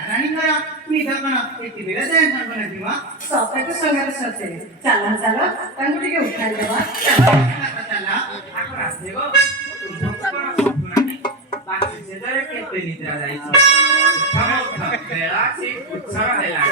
राणीଙ୍କର ନିଦ କଣ ଏତିକିରେ ଯାଏ ଭାଙ୍ଗ ଲାଗିବ ସତେ ତ ସଙ୍ଗରେ ସତେ ଚାଲ ଚାଲ ତାଙ୍କୁ ଟିକେ ଉଠାଇ ଦେବା ଚାଲ ଆକୁ ରାତିବ ବାକି ସେଠାରେ କେତେ ନିଦ୍ରା ଯାଇଛି ବେଳା ସେ ଉତ୍ସବ ହେଲା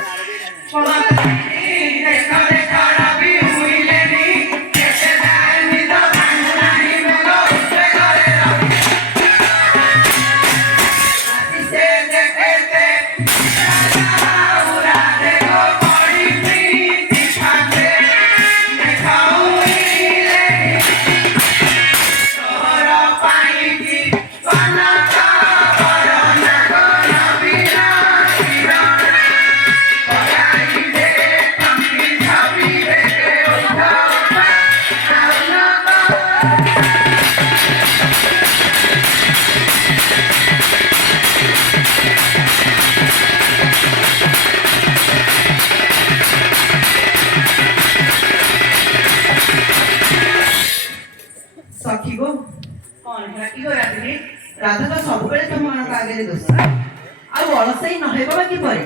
ରାଧା ତ ସବୁବେଳେ ତମମାନଙ୍କ ଆଗରେ ଦୋଷ ଆଉ ଅଳସେଇ ନ ହେବ ବା କିପରି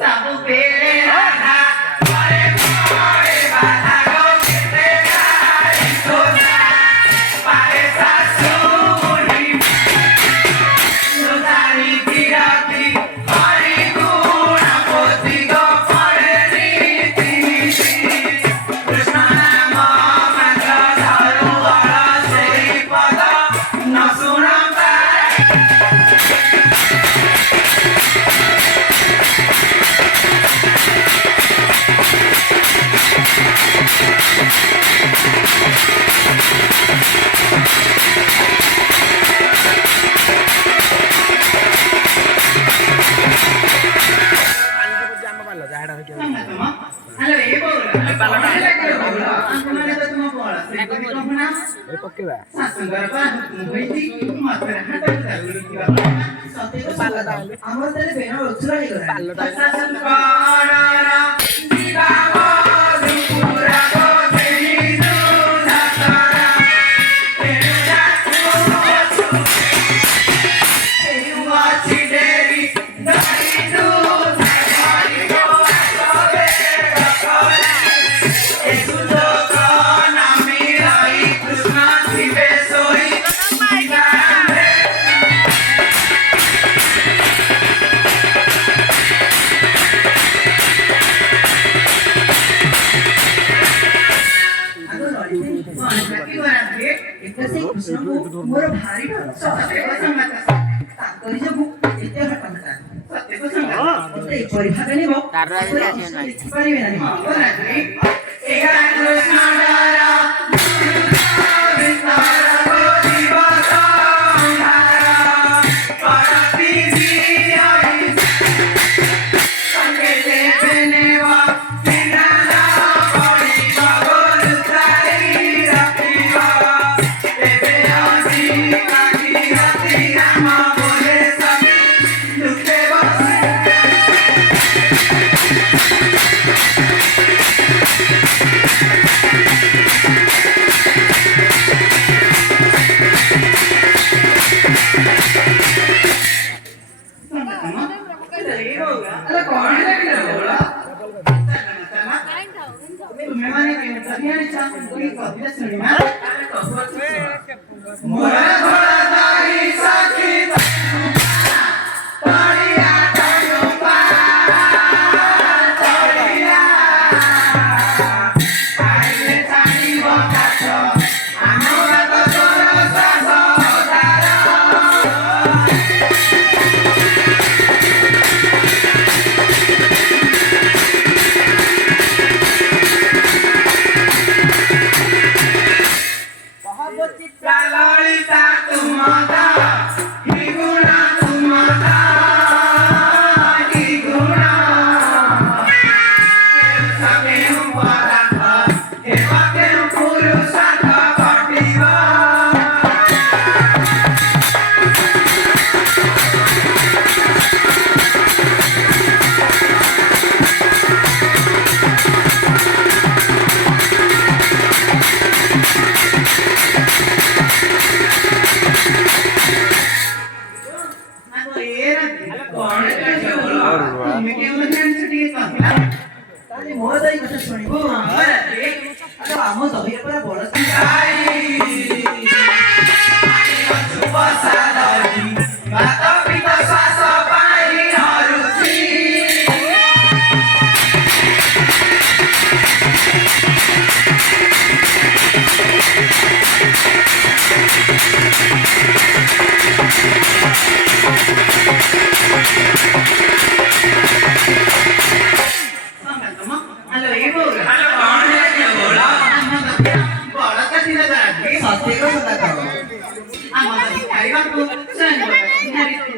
ସବୁବେଳେ ରାଧା ମୋର ଭାରି ଏପରି ଭାବେ ନେବ ପାରିବେ ନାହିଁ तुम्ही केवळ ज्ञानसाठी सांगितला ତାହେଲେ ମୋ ଯାଇ କଥା ଶୁଣିବୁ ଆମ ଜମିରେ ପରା ବଡ଼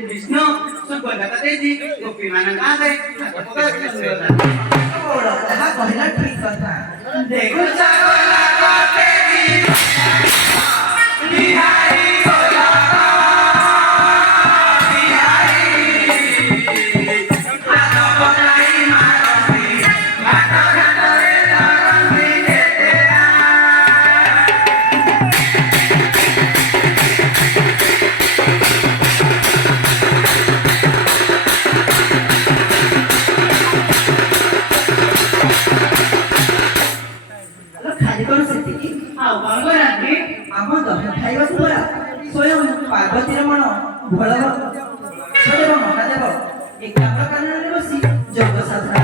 विष्णु सुबोधता देजी गोपी मानंगावे ଯାହା କହିଲା ଠିକ କଥା देखो चावला गोपेजी बिहारी बोला बिहारी हाथों बोलाई मारोगी हाथों हाथों रे रंगी तेरा ଖାଲି କଣ ସେତିକି ଆଉ କଣ କରାନ୍ତି ଆମ ଦହି ଖାଇବାକୁ ପରା ସ୍ୱୟଂ ପାର୍ବତୀର ମନ ଭୋଳବ ମହାଦେବ ଏକାଗ୍ର କାନନରେ ବସି ଯୋଗ ସାଧନା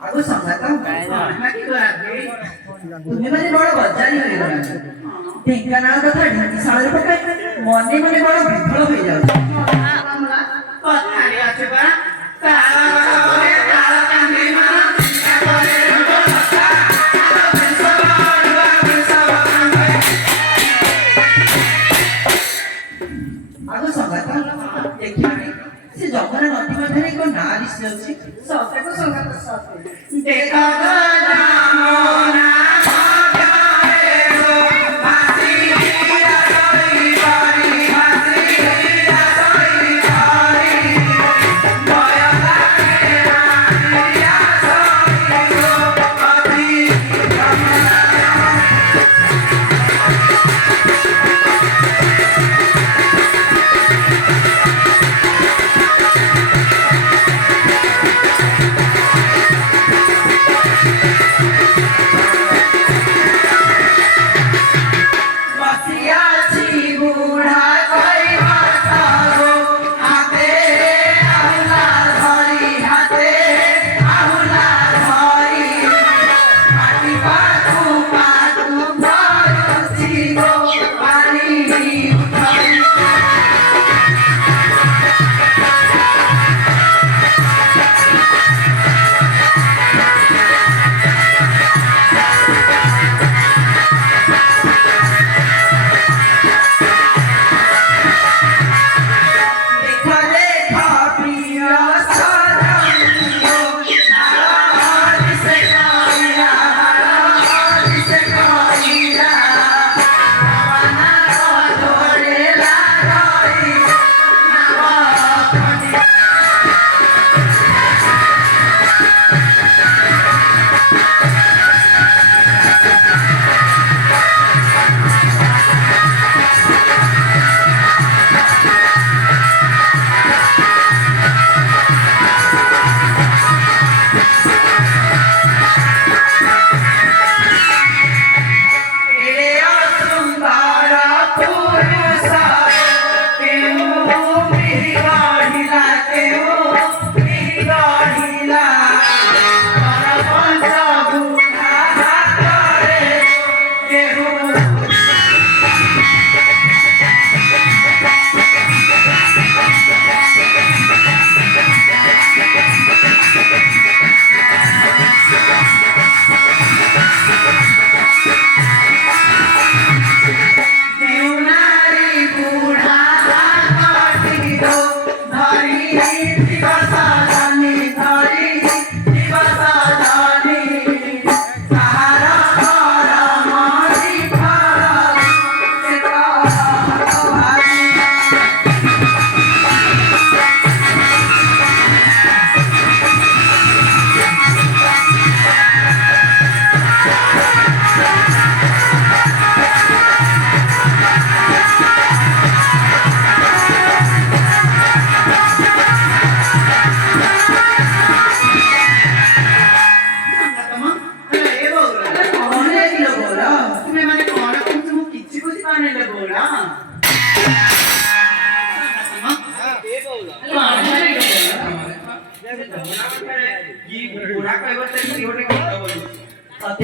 ଆଗୁ ସଂଘାତ ତୁମେ ମାନେ ବଡ ବଜାରୀ ହୋଇଗଲା ଢେଙ୍କାନାଳ କଥା ଢେଙ୍କିଶାଳରେ ପକାଇ ମନେ ମନେ ବଡ ବିଫଳ ହୋଇଯାଉଛି ଆଗୁ ସଂଘାତ ଦେଖିବାନି ସେ ଯମୁନା ନଦୀ ମଧ୍ୟରେ ଏକ ନାଁ ଦିଶି ଯାଉଛି ସତେକୁ ସଂଘାତ ସତେ ଦେଖ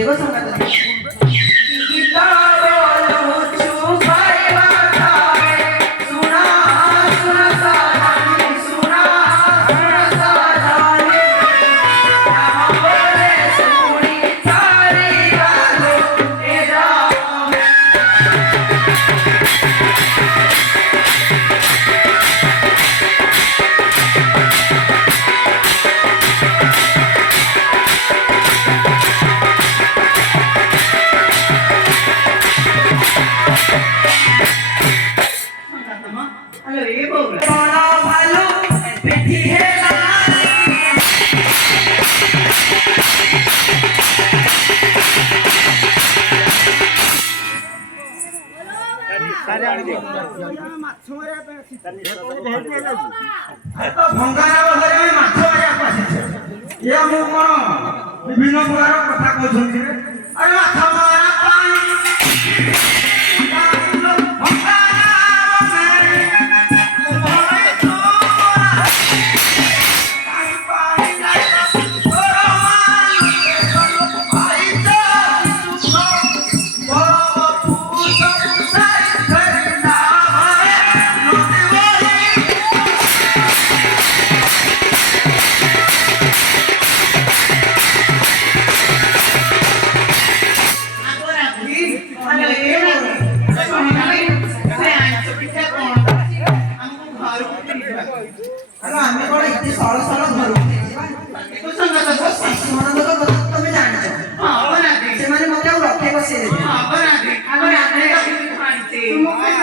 देखो संगत हेलो ये बोल बड़ा भालू बैठी है भंगार घरे माछ मारिया पासिछे ये मु कोन विभिन्न प्रकार कथा कहउछन्ती रे अरे माछ मारा पाई ଆମେ କଣ ଏତେ ସଳ ସଳ ଘରକୁ ତମେ ଜାଣିଛ ସେମାନେ ମତେ ଆଉ ରଖେଇ ବସେଇ ଦେବେ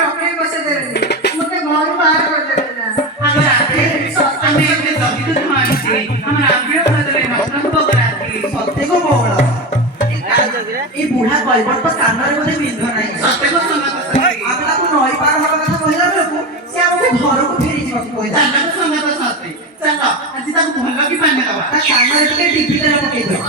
ରଖେଇ ବସେଇ ଦେବେନି ମତେ ଘରୁ ବାହାର କରିଦେବେ ସତ୍ୟକୁ ବଉଳ এই বুড়া কলবট কাନରେ ବୋଧେ ବିନ୍ଧ ନାହିଁ ଆମେ ତାକୁ ନଈ ପାର ହବା କଥା କହିଲା ବେଳକୁ ସେ ଆମକୁ ଘରକୁ ଫେରି ଯିବାକୁ କହିଲା ଆଜି ତାକୁ ଭଲ କି ପାଣି ଦବା ତା କାନରେ ଟିକେ ଟିପି ତେଲ ପକେଇ ଦିଅ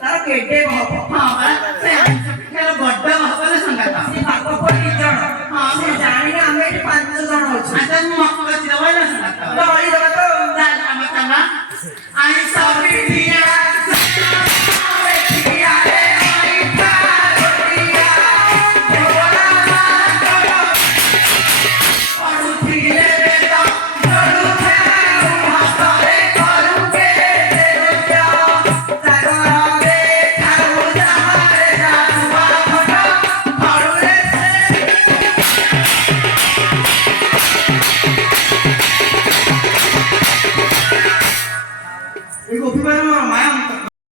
तार केटे हां से खेल बड्ड हबले संगत से बाप पर 3 जण हां से जानि हम एठी 5 जण होछ अच्छा